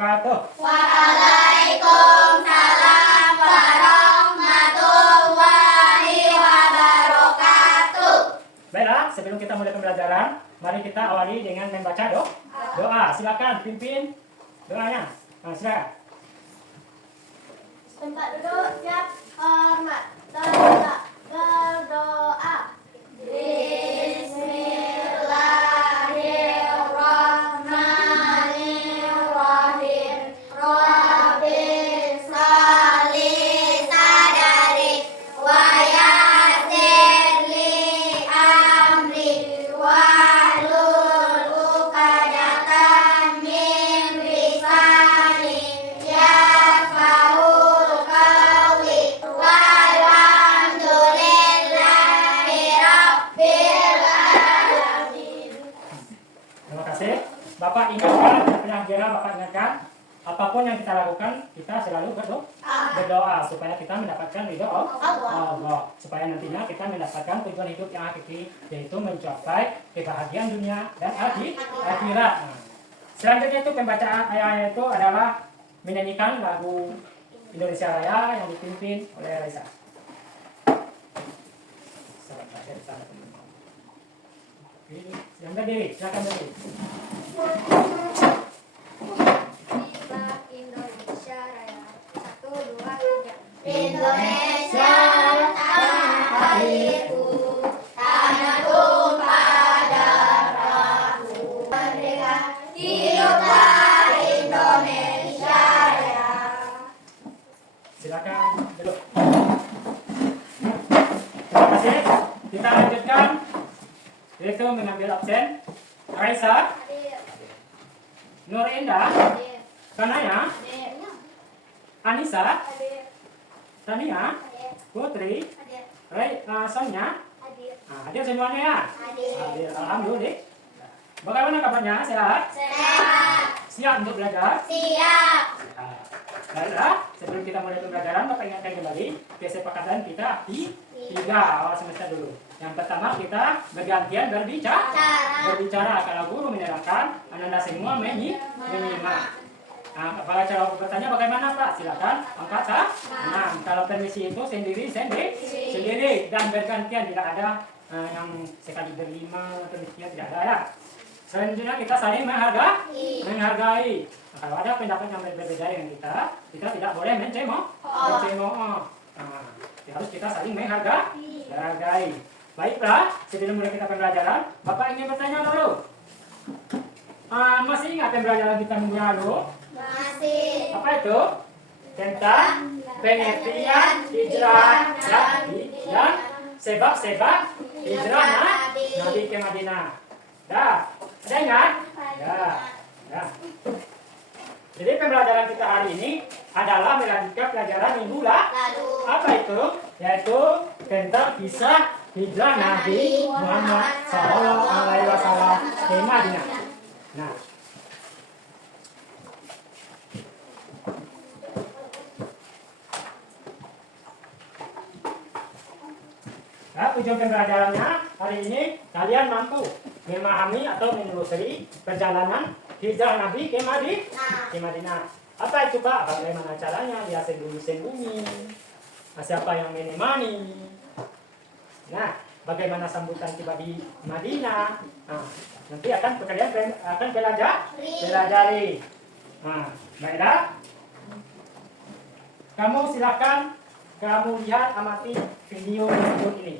wabarakatuh. Waalaikumsalam warahmatullahi wabarakatuh. Baiklah, sebelum kita mulai pembelajaran, mari kita awali dengan membaca doa. Silakan pimpin doanya. Silakan. Tempat duduk siap, hormat, tegak, berdoa. Bismillahirrahmanirrahim. Rabbi sholli sadari wa yassir li amri wahlul 'uqdatam min lisani yafqahu qawli. Walhamdulillahi rabbil alamin. Terima kasih. Bapak ingatkan, Bapak ingatkan, apapun yang kita lakukan, kita selalu berdoa supaya kita mendapatkan ridho Allah. Supaya nantinya kita mendapatkan tujuan hidup yang hakiki, yaitu mencapai kebahagiaan dunia dan akhirat. Selanjutnya itu pembacaan ayat itu adalah menyanyikan lagu Indonesia Raya yang dipimpin oleh Raisa. Yang berdiri, silakan berdiri. Viva Indonesia Raya. 1, 2, 3. Indonesia tanah airku, tanah tumpah darahku. Merdeka, hiduplah Indonesia Raya. Silakan duduk. Terima kasih. Kita lanjutkan, yaitu mengambil absen Raisa, Hadir. Nur Indah, Hadir. Kanaya, Hadir. Anissa, Hadir. Tania, Hadir. Putri, Hadir. Sonia. Hadir. Hadir semuanya ya? Hadir. Hadir, alhamdulillah. Bagaimana kabarnya? Sehat? Sehat. Siap untuk belajar? Siap. Baiklah, sebelum kita mulai pembelajaran, Bapak ingatkan kembali kesepakatan kita di 3 awal semester dulu. Yang pertama kita bergantian berbicara. Kalau guru menerangkan, anda semua menyimak. Nah, kalau cara bertanya bagaimana Pak? Silakan angkat tangan. Kalau permisi itu sendiri dan bergantian, tidak ada yang sekali berlima atau demikian, tidak ada ya. Selanjutnya kita saling menghargai. Nah, kalau ada pendapat yang berbeda dengan kita tidak boleh mencemooh. Nah, harus kita saling menghargai. Baiklah, sebelum mulai kita pembelajaran, Bapak ingin bertanya dulu. Masih ingat pembelajaran kita minggu lalu? Masih. Apa itu? Tentang pengertian hijrah Nabi dan sebab-sebab hijrah Nabi ke Madinah. Dah, ada ingat? Ya. Jadi pembelajaran kita hari ini adalah melanjutkan pelajaran minggu lalu. Apa itu? Yaitu tentang kisah hijrah Nabi Muhammad SAW ke Madinah. Nah, tujuan pembelajarannya hari ini kalian mampu memahami atau menelusuri perjalanan hijrah Nabi ke Madinah. Apa itu Pak? Bagaimana caranya? Dia sembunyi-sembunyi. Siapa yang menemani? Nah, bagaimana sambutan tiba di Madinah? Nah, nanti kalian akan pelajari. Nah, baiklah. Kamu silakan lihat, amati video berikut ini.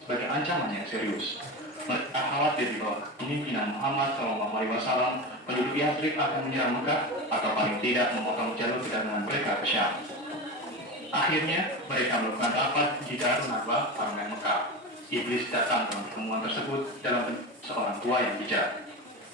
Sebagai ancaman yang serius, mereka khawatir di bawah kepemimpinan Muhammad SAW, penduduk Yathrib akan menyerang Mekah atau paling tidak memotong jalur perdagangan mereka ke Syam. Akhirnya, mereka melakukan rapat di Darun Nadwa, Parlemen Mekah. Iblis datang dalam pertemuan tersebut dalam bentuk seorang tua yang bijak.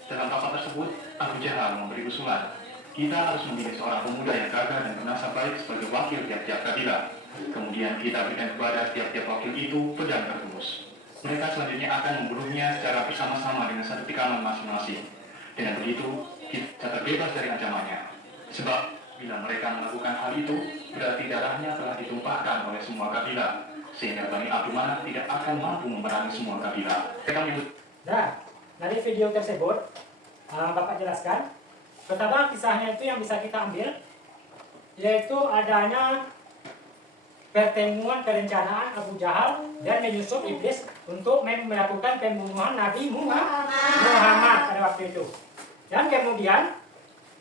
Dalam rapat tersebut, Abu Jahal memberi usulan, kita harus memilih seorang pemuda yang gagah dan bernasab baik sebagai wakil tiap-tiap kabilah. Kemudian kita berikan kepada tiap-tiap wakil itu pedang terhunus. Mereka selanjutnya akan membunuhnya secara bersama-sama dengan satu tikaman masing-masing. Dengan begitu, kita terbebas dari ancamannya. Sebab bila mereka melakukan hal itu, berarti darahnya telah ditumpahkan oleh semua kabilah, sehingga Bani Abdul Manaf tidak akan mampu memerangi semua kabilah. Mereka menyebut. dari video tersebut, Bapak jelaskan. Pertama, kisahnya itu yang bisa kita ambil, yaitu adanya pertemuan perencanaan Abu Jahal dan menyusup iblis untuk melakukan pembunuhan Nabi Muhammad pada waktu itu. Dan kemudian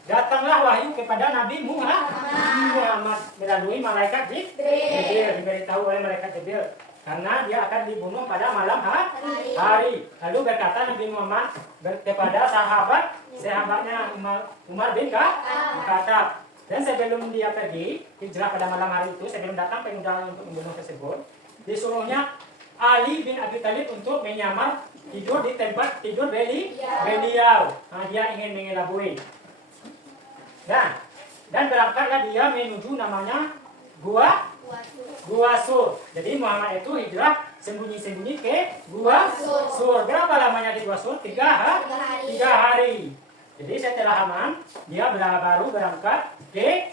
datanglah wahyu kepada Nabi Muhammad melalui malaikat Jibril, diberitahu oleh malaikat Jibril karena dia akan dibunuh pada malam hari. Lalu berkata Nabi Muhammad kepada sahabatnya Umar bin Khattab. Dan sebelum dia pergi hijrah pada malam hari itu, sebelum datang pengundangan untuk membunuh tersebut, disuruhnya Ali bin Abi Thalib untuk menyamar tidur di tempat tidur beliau. Nah, dia ingin mengelabui. Dan berangkatlah dia menuju namanya Gua Sur. Jadi Muhammad itu hijrah sembunyi-sembunyi ke Gua Sur. Berapa lamanya di Gua Sur? 3 hari. Jadi setelah aman, dia baru berangkat ke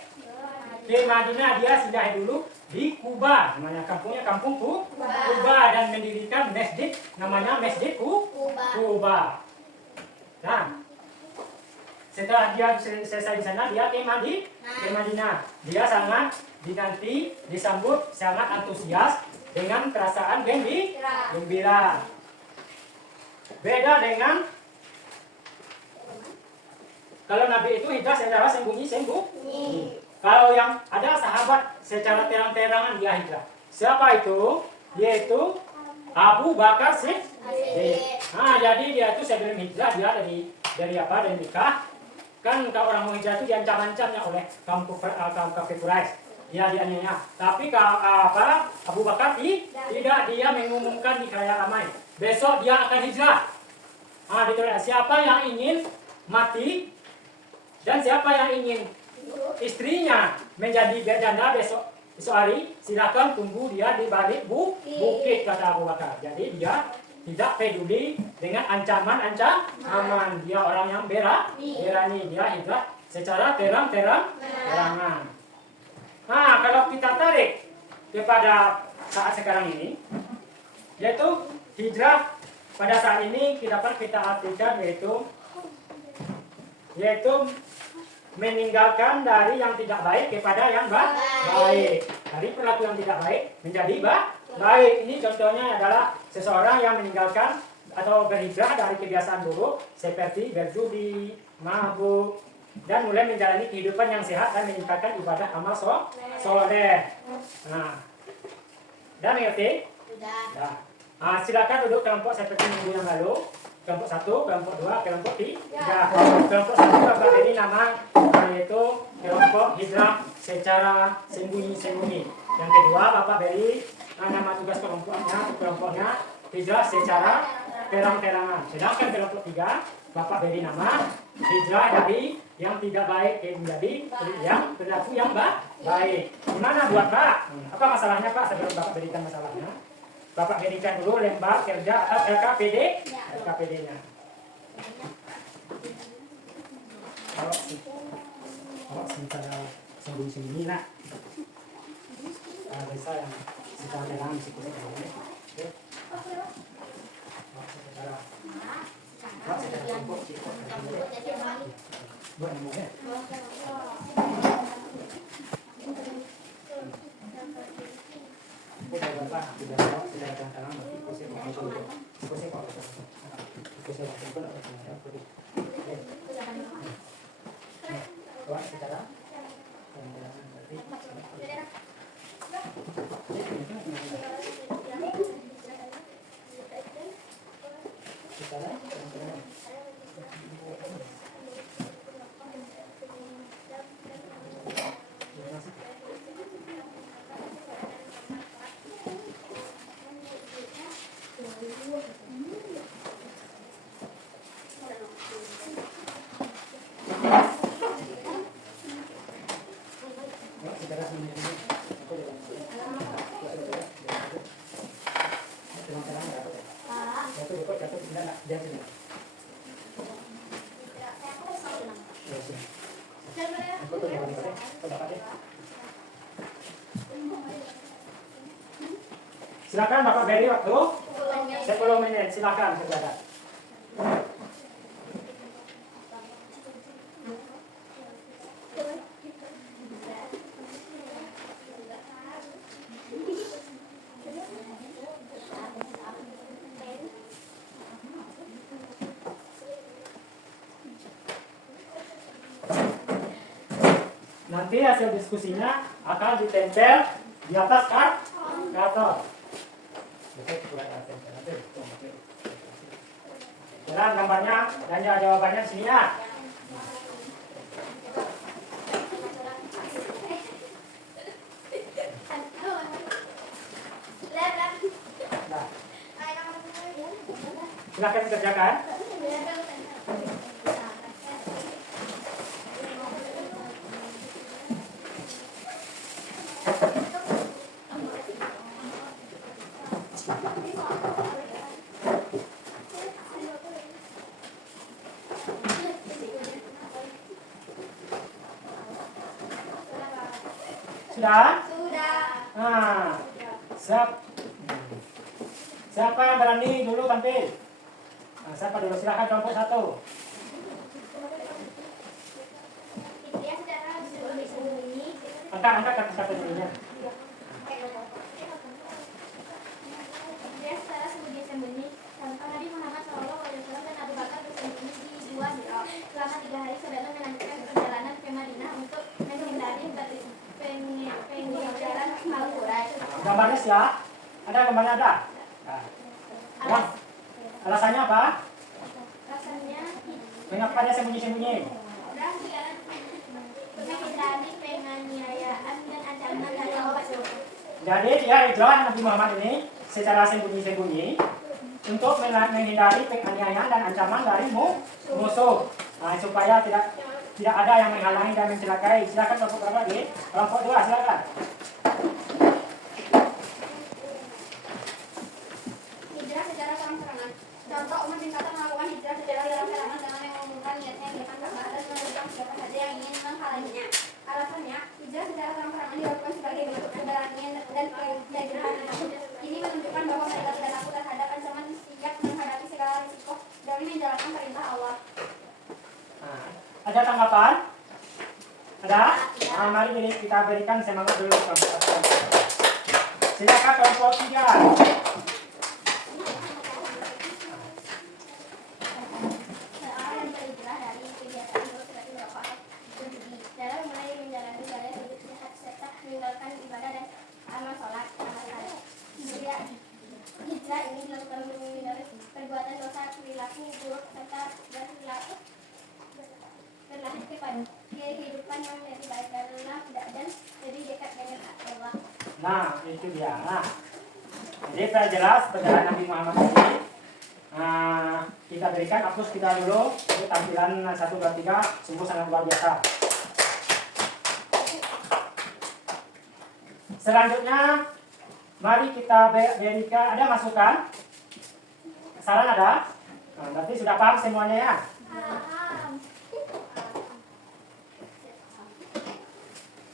Madinah. Dia singgah dulu di Kuba, namanya kampung Kuba, dan mendirikan masjid namanya Masjid Kuba. Nah, setelah dia selesai di sana, dia ke Madinah. Dia sangat dinanti, disambut sangat antusias dengan perasaan gembira. Beda dengan kalau Nabi itu hijrah secara sembunyi. Kalau yang ada sahabat secara terang-terangan dia hijrah. Siapa itu? Yaitu Abu Bakar Siddiq. Nah, jadi dia itu sebelum hijrah dia dari nikah. Kan kalau orang mau hijrah itu diancam-ancamnya oleh kaum kafir Quraisy. Dia dianiaya. Tapi Abu Bakar tidak, dia mengumumkan di khalayak ramai. Besok dia akan hijrah. Nah, ditulis siapa yang ingin mati dan siapa yang ingin istrinya menjadi janda besok hari, silakan tunggu dia di balik bukit, kata Abu Bakar. Jadi dia tidak peduli dengan ancaman. Dia orang yang berani, dia hijrah secara terangan. Nah, kalau kita tarik kepada saat sekarang ini, yaitu hijrah pada saat ini dapat kita artikan yaitu meninggalkan dari yang tidak baik kepada yang baik. Dari perilaku yang tidak baik menjadi baik. Ini contohnya adalah seseorang yang meninggalkan atau berhijrah dari kebiasaan buruk seperti berjudi, mabuk, dan mulai menjalani kehidupan yang sehat dan meningkatkan ibadah amal soleh. Nah, dan ngerti? Sudah. Nah, silakan duduk kelompok seperti minggu yang lalu. Kelompok 1, kelompok 2, kelompok 3. Kelompok 1 Bapak ini nama yaitu kelompok hijrah secara sembunyi. Yang kedua Bapak beri nama tugas kelompoknya hijrah secara terang-terangan. Sedangkan kelompok 3 Bapak beri nama hijrah dari yang tidak baik menjadi yang perilaku yang baik. Gimana buat Pak? Apa masalahnya Pak? Sebelum Bapak berikan masalahnya, Bapak berikan dulu lembar kerja atau LKPD-nya. Kalau sementara sembunyi-sembunyi nak, bisa yang secara terang seperti ini. Buat namanya. Silakan Bapak beri waktu 10 menit. Silakan saudara. Nanti hasil diskusinya akan ditempel di atas karton. Nah, gambarnya dan jawabannya di sini ya. Nah, silakan dikerjakan. Sudah? Nah, siapa yang berani dulu tampil? Nah, siapa dulu? Silakan kelompok 1. Angkat kaki satu dulunya. Nabi Muhammad SAW dan Abu Bakar bersembunyi di gua Hira selama 3 hari sebelum melanjutkan perjalanan ke Madinah untuk menghindari pengejaran Al-Quraisy. Gambarnya siap? Ada gambarnya ada? Nah, ya. Alasannya apa? Rasanya Mengapa dia sembunyi-sembunyi? menghindari penganiayaan dan ancaman dari Allah. Jadi dia hijrah Nabi Muhammad ini secara sembunyi-sembunyi untuk menghindari penganiayaan dan ancaman dari musuh. Nah, supaya tidak ada yang menghalangi dan mencelakai. Silakan kelompok berapa lagi? Kelompok 2 silakan. Hijrah secara terang-terangan. Contoh, Umar bin Khattab melakukan hijrah secara terang-terangan dengan mengumumkan niatnya di depan Ka'bah dan menentang siapa saja yang ingin menghalanginya. Alasannya, hijrah secara terang-terangan dilakukan sebagai bentuk keberanian dan kejahatan. Ini menunjukkan bahwa mereka tidak takut terhadap ancaman, siap menghadapi segala risiko demi menjalankan perintah Allah. Nah, ada tanggapan? Ada? Nah, mari kita berikan semangat dulu kelompok 1. Silakan kelompok 3. Seorang berhijrah dari kegiatan seperti merokok, berjudi, dalam mulai menjalani gaya hidup sehat serta meninggalkan ibadah dan amal sholat sama sekali. Hijrah ini dilakukan untuk menghindari perbuatan dosa, perilaku buruk serta berlahir kepada kehidupan yang lebih baik dan lebih dekat dengan Allah. Nah, itu dia. Nah, jadi saya jelas perjalanan Nabi Muhammad ini. Kita berikan hapus kita dulu untuk tampilan 1, 2, 3 sungguh sangat luar biasa. Selanjutnya mari kita berikan, ada masukan? Saran ada? Nah, berarti sudah paham semuanya ya?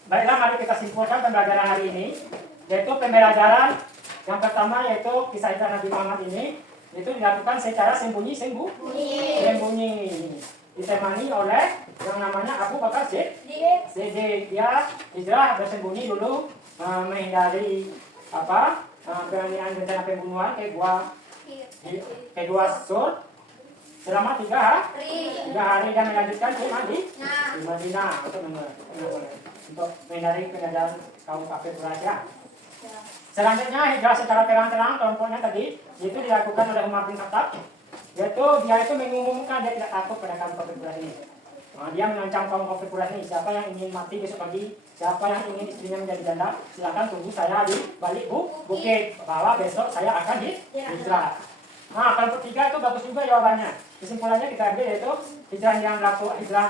Baiklah, mari kita simpulkan pembelajaran hari ini, yaitu pembelajaran yang pertama yaitu kisah hijrah Nabi Muhammad ini itu dilakukan secara sembunyi, ditemani oleh yang namanya Abu Bakar Siddiq. Dia hijrah bersembunyi dulu, menghindari penganiayaan rencana pembunuhan ke gua Sur selama 3 hari dan melanjutkan ke Madinah untuk menghindari penjajahan kaum kafir Quraisy. Selanjutnya hijrah secara terang-terang kelompoknya tadi itu dilakukan oleh Umar bin Khattab, yaitu dia itu mengumumkan dia tidak takut pada kaum kafir Quraisy ini. Dia mengancam kaum kafir Quraisy ini, siapa yang ingin mati besok pagi, siapa yang ingin istrinya menjadi janda, silakan tunggu saya di balik bukit bahwa besok saya akan hijrah. Nah, kelompok 3 itu bagus juga jawabannya. Kesimpulannya kita ambil yaitu hijrah yang hijrah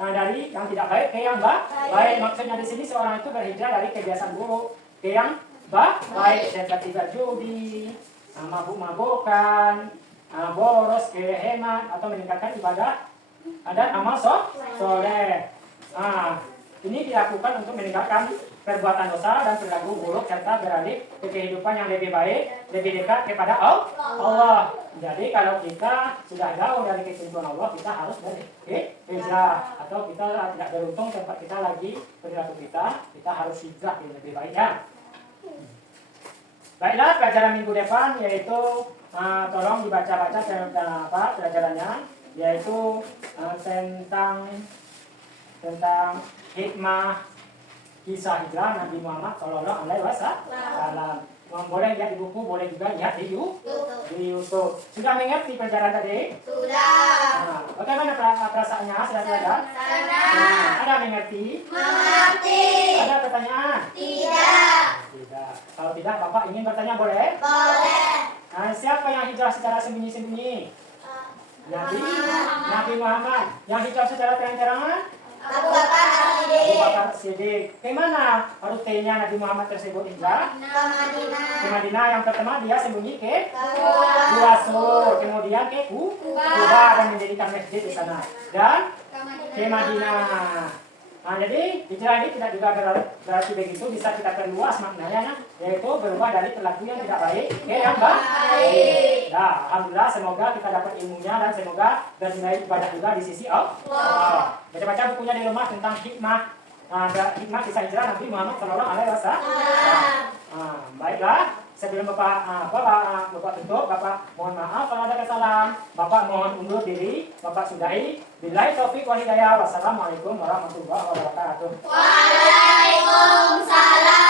dari yang tidak baik ke yang baik. Maksudnya di sini seorang itu berhijrah dari kebiasaan buruk ke yang baik, seperti berjudi, mabuk-mabukan, boros, hemat atau meningkatkan ibadah dan amal soleh. Ini dilakukan untuk meninggalkan perbuatan dosa dan perilaku buruk serta beralih ke kehidupan yang lebih baik, lebih dekat kepada Allah. Jadi kalau kita sudah jauh dari ketentuan Allah, kita harus berhijrah. Atau kita tidak beruntung tempat kita lagi perilaku kita harus hijrah yang lebih baik ya. Baiklah, pelajaran minggu depan yaitu tolong dibaca-baca pelajarannya, yaitu tentang tentang hikmah kisah hijrah Nabi Muhammad Shallallahu Alaihi Wasallam. Boleh lihat di buku, boleh juga lihat di YouTube. Sudah mengerti pelajaran tadi? Sudah. Nah, bagaimana perasaannya? Sudah belajar? Nah, ada mengerti? Mengerti. Ada pertanyaan? Tidak. Tidak. Kalau tidak, Bapak ingin bertanya boleh? Boleh. Nah, siapa yang hijrah secara sembunyi-sembunyi? Nabi Muhammad. Yang hijrah secara terang-terangan? Abu Bakar Abu As-Siddiq. Bakar Siddiq. Kemana rutenya Nabi Muhammad tersebut hijrah? Ke Madinah. Ke Madinah. Yang pertama dia sembunyi ke Gua. Gua Sur, kemudian ke Kuba dan mendirikan masjid di sana. Dan ke Madinah. Nah, jadi hijrah ini tidak juga berarti begitu, bisa kita perluas maknanya, yaitu berubah dari perilaku yang tidak baik ke yang baik. Nah, alhamdulillah semoga kita dapat ilmunya dan semoga bernilai ibadah juga di sisi Allah. Baca-baca bukunya di rumah tentang hikmah, hikmah kisah hijrah Nabi Muhammad Shallallahu Alaihi Wasallam. Baiklah. Sebelum Bapak tutup, Bapak mohon maaf kalau ada kesalahan. Bapak mohon undur diri, Bapak sudahi. Billahi taufik wal hidayah. Wassalamualaikum warahmatullahi wabarakatuh. Waalaikumsalam.